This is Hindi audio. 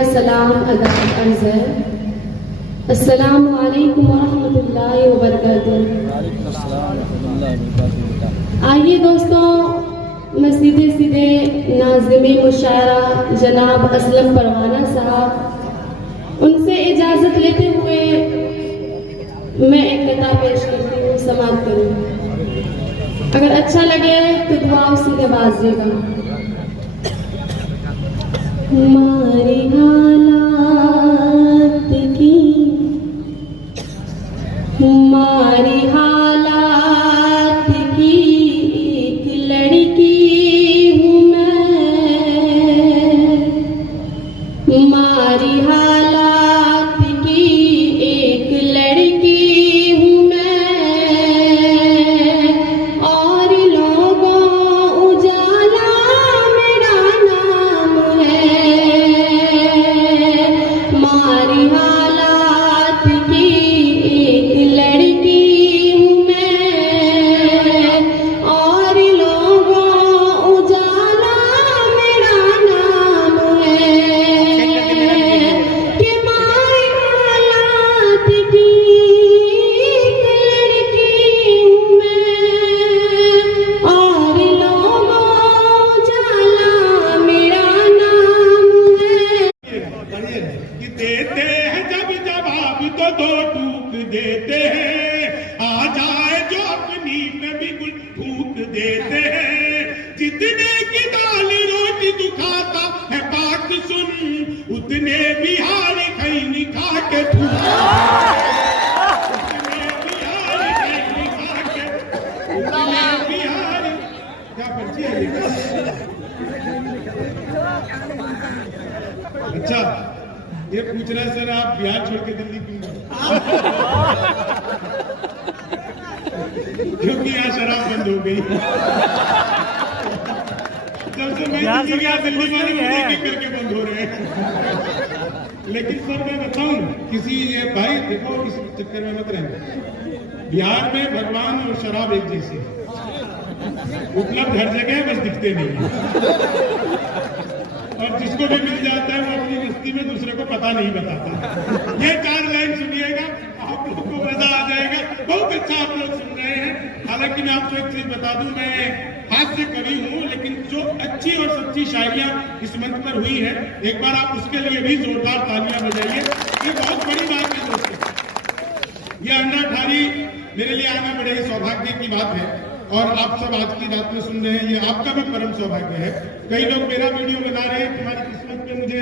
मेरा सलाम अदा अर्ज़ है। अस्सलामु अलैकुम वरहमतुल्लाहि वबरकातुहू। आइए दोस्तों, मैं सीधे नाज़िमे मुशायरा जनाब असलम परवाना साहब उनसे इजाज़त लेते हुए मैं एक कथा पेश करती हूँ, समाप्त करूँ। अगर अच्छा लगे तो दुआओं से नवाजिएगा। हमारे हालात की, हमारी हालात की एक लड़की हूँ मैं, हमारी हालात की एक लड़की हूँ मैं, और लोगों उजाला मेरा नाम है। हमारी हालात की एक लड़की हूँ मैं, और लोगों उजाला मेरा नाम है। कि हमारी हालात की एक लड़की हूँ मैं, और लोगों उजाला मेरा नाम है। कि देते हैं जब जवाब तो दो टूक देते हैं, आ जाए जो अपनी पे भी गुल फूक देते हैं। जितने की दाल रोटी दुखाता है बात सुन, उतने बिहार खैनी खा के थूक। उतने बिहार खैनी खा के, उतने बिहार क्या पर्ची है ये? अच्छा, ये पूछ रहे सर आप बिहार छोड़ के दिल्ली क्यों गए? क्योंकि यहाँ शराब बंद हो गई। जब से मैं दिल्ली गया, दिल्ली वाले मुझे एक करके बंद हो रहे हैं। लेकिन सर मैं बताऊं, किसी ये भाई देखो, इस चक्कर में मत रहना। बिहार में भगवान और शराब एक जैसे है, उपलब्ध हर जगह है, बस दिखते नहीं है। और जिसको भी मिल जाता है वो अपनी बस्ती में दूसरे को पता नहीं बताता। ये 4 लाइन सुनिएगा, आप लोगों को मजा आ जाएगा। बहुत अच्छा आप लोग सुन रहे हैं। हालांकि मैं आपको एक चीज बता दूं, मैं हास्य कवि हूं, लेकिन जो अच्छी और सच्ची शायरियां इस मंच पर हुई है, एक बार आप उसके लिए भी जोरदार तालियां बजाइए। ये बहुत बड़ी बात है दोस्तों। ये अंडा ठारी मेरे लिए आना बड़े सौभाग्य की बात है, और आप सब आज की रात में सुन रहे हैं, ये आपका भी परम सौभाग्य है। कई लोग मेरा वीडियो बना रहे हैं, तुम्हारी किस्मत पे मुझे